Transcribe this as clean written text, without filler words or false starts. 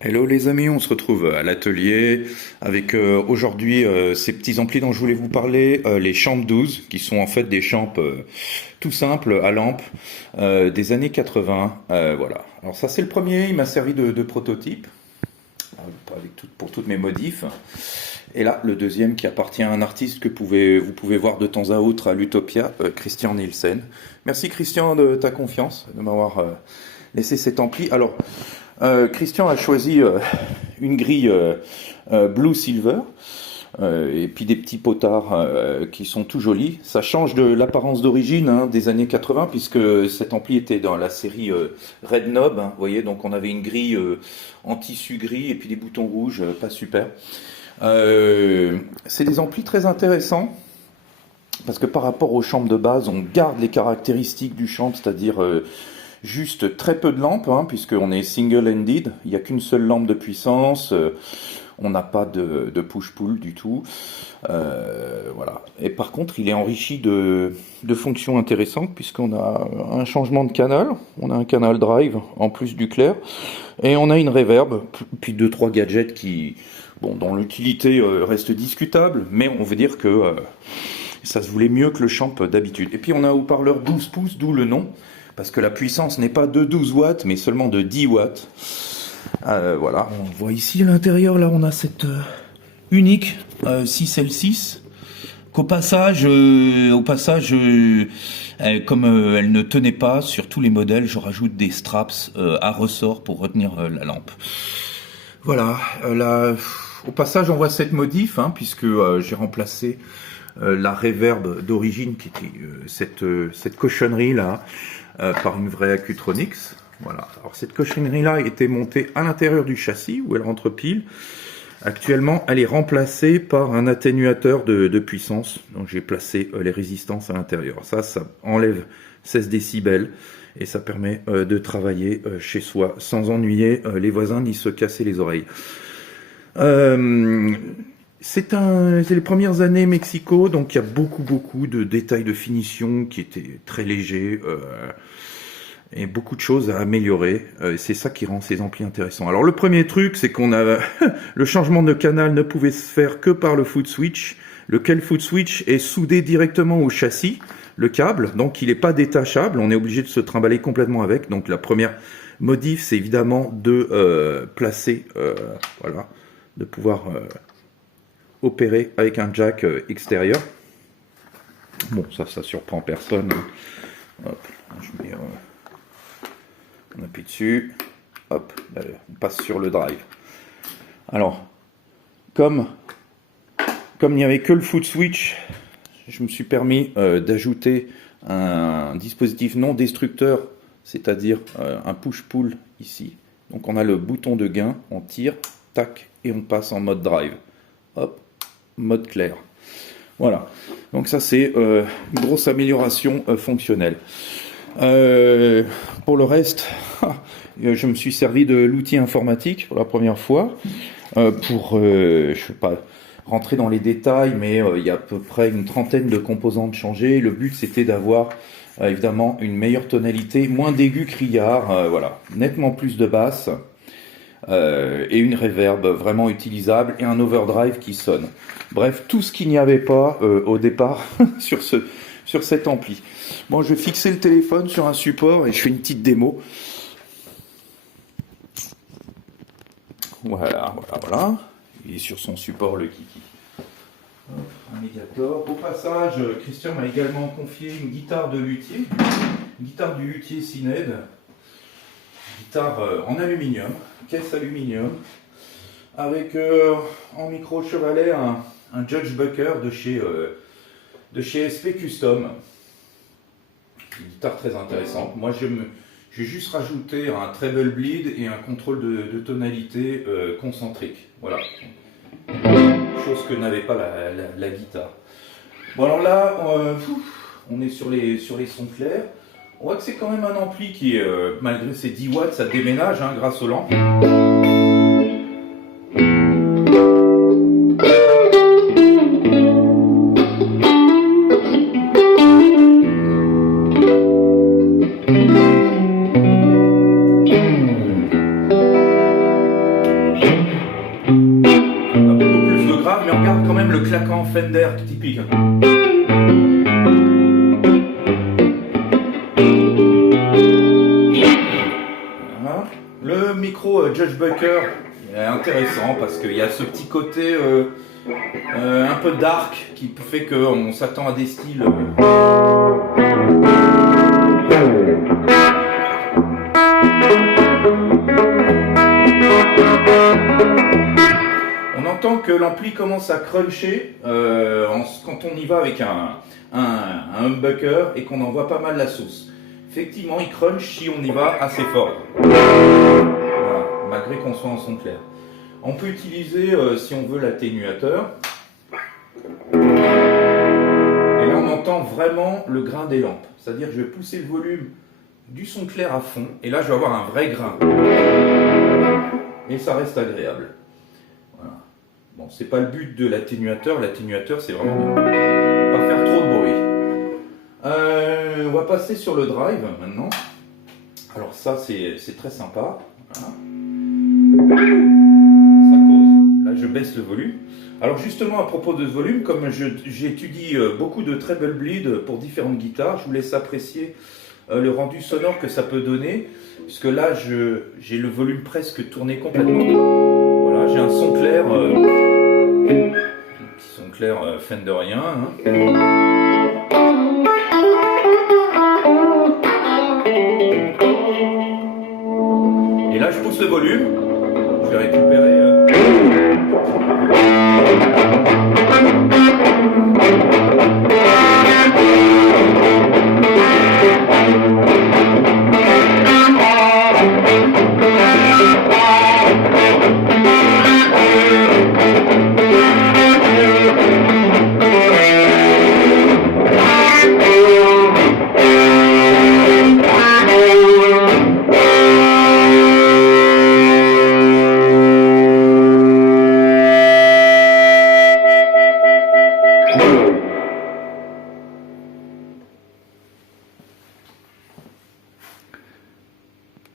Hello les amis, on se retrouve à l'atelier avec aujourd'hui ces petits amplis dont je voulais vous parler, les Champ 12, qui sont en fait des champs tout simples à lampe des années 80. Voilà. Alors ça c'est le premier, il m'a servi de prototype pour toutes mes modifs. Et là le deuxième qui appartient à un artiste que vous pouvez voir de temps à autre à l'Utopia, Christian Nielsen. Merci Christian de ta confiance, de m'avoir laissé cet ampli. Alors Christian a choisi une grille Blue Silver et puis des petits potards qui sont tout jolis. Ça change de l'apparence d'origine des années 80 puisque cet ampli était dans la série Red Knob. Vous voyez, donc on avait une grille en tissu gris et puis des boutons rouges, pas super. C'est des amplis très intéressants parce que par rapport aux chambres de base, on garde les caractéristiques du champ, c'est-à-dire juste très peu de lampes, puisqu'on est single-ended, il n'y a qu'une seule lampe de puissance, on n'a pas de push-pull du tout. Voilà. Et par contre, il est enrichi de fonctions intéressantes, puisqu'on a un changement de canal, on a un canal drive en plus du clair, et on a une reverb, puis deux trois gadgets qui, bon, dont l'utilité reste discutable, mais on veut dire que ça se voulait mieux que le champ d'habitude. Et puis on a un haut-parleur 12 pouces, d'où le nom, parce que la puissance n'est pas de 12 watts, mais seulement de 10 watts. Voilà, on voit ici à l'intérieur, là, on a cette unique 6L6, qu'au passage, comme elle ne tenait pas sur tous les modèles, je rajoute des straps à ressort pour retenir la lampe. Voilà, là, au passage, on voit cette modif, puisque j'ai remplacé la reverb d'origine, qui était cette cochonnerie là, par une vraie Accutronics. Voilà. Alors cette cochonnerie là était montée à l'intérieur du châssis où elle rentre pile. Actuellement, elle est remplacée par un atténuateur de puissance. Donc j'ai placé les résistances à l'intérieur. Ça enlève 16 décibels et ça permet de travailler chez soi sans ennuyer les voisins ni se casser les oreilles. C'est les premières années Mexico, donc il y a beaucoup de détails de finition qui étaient très légers et beaucoup de choses à améliorer. C'est ça qui rend ces amplis intéressants. Alors le premier truc, c'est qu'on a le changement de canal ne pouvait se faire que par le foot switch, lequel foot switch est soudé directement au châssis, le câble, donc il n'est pas détachable. On est obligé de se trimballer complètement avec. Donc la première modif, c'est évidemment de placer, voilà, de pouvoir opérer avec un jack extérieur. Bon, ça surprend personne. Hop, je mets, on appuie dessus. Hop, on passe sur le drive. Alors, comme il n'y avait que le foot switch, je me suis permis d'ajouter un dispositif non destructeur, c'est-à-dire un push-pull ici. Donc on a le bouton de gain, on tire, tac, et on passe en mode drive. Hop, mode clair. Voilà, donc ça c'est une grosse amélioration fonctionnelle. Pour le reste, je me suis servi de l'outil informatique pour la première fois pour, je ne vais pas rentrer dans les détails, mais il y a à peu près une trentaine de composantes changées. Le but c'était d'avoir évidemment une meilleure tonalité, moins d'aigus criards, voilà, nettement plus de basses. Et une reverb vraiment utilisable et un overdrive qui sonne. Bref, tout ce qu'il n'y avait pas au départ sur cet ampli. Bon, je vais fixer le téléphone sur un support et je fais une petite démo. Voilà. Il est sur son support, le kiki. Hop, un médiator. Au passage, Christian m'a également confié une guitare de luthier, une guitare du luthier Syned. Guitare en aluminium, caisse aluminium, avec en micro chevalet un Judge Bucker de chez SP Custom. Une guitare très intéressante. Moi j'ai juste rajouté un treble bleed et un contrôle de tonalité concentrique. Voilà. Chose que n'avait pas la guitare. Bon alors là, on est sur les sons clairs. On voit que c'est quand même un ampli qui, malgré ses 10 watts, ça déménage grâce aux lampes. On a beaucoup plus de grave, mais on garde quand même le claquant Fender typique. Voilà. Le micro Judge Bucker est intéressant parce qu'il y a ce petit côté un peu dark qui fait qu'on s'attend à des styles. On entend que l'ampli commence à cruncher quand on y va avec un humbucker et qu'on envoie pas mal la sauce. Effectivement, il crunch si on y va assez fort. Voilà, malgré qu'on soit en son clair. On peut utiliser, si on veut, l'atténuateur. Et là, on entend vraiment le grain des lampes. C'est-à-dire que je vais pousser le volume du son clair à fond. Et là, je vais avoir un vrai grain. Et ça reste agréable. Voilà. Bon, c'est pas le but de l'atténuateur. L'atténuateur, c'est vraiment de ne pas faire trop de bruit. On va passer sur le drive maintenant. Alors ça, c'est très sympa. Voilà. Ça cause. Là, je baisse le volume. Alors justement, à propos de ce volume, comme j'étudie beaucoup de treble bleed pour différentes guitares, je vous laisse apprécier le rendu sonore que ça peut donner. Puisque là, j'ai le volume presque tourné complètement. Voilà, j'ai un son clair, un petit son clair fenderien. Et là, je pousse le volume. Je vais récupérer.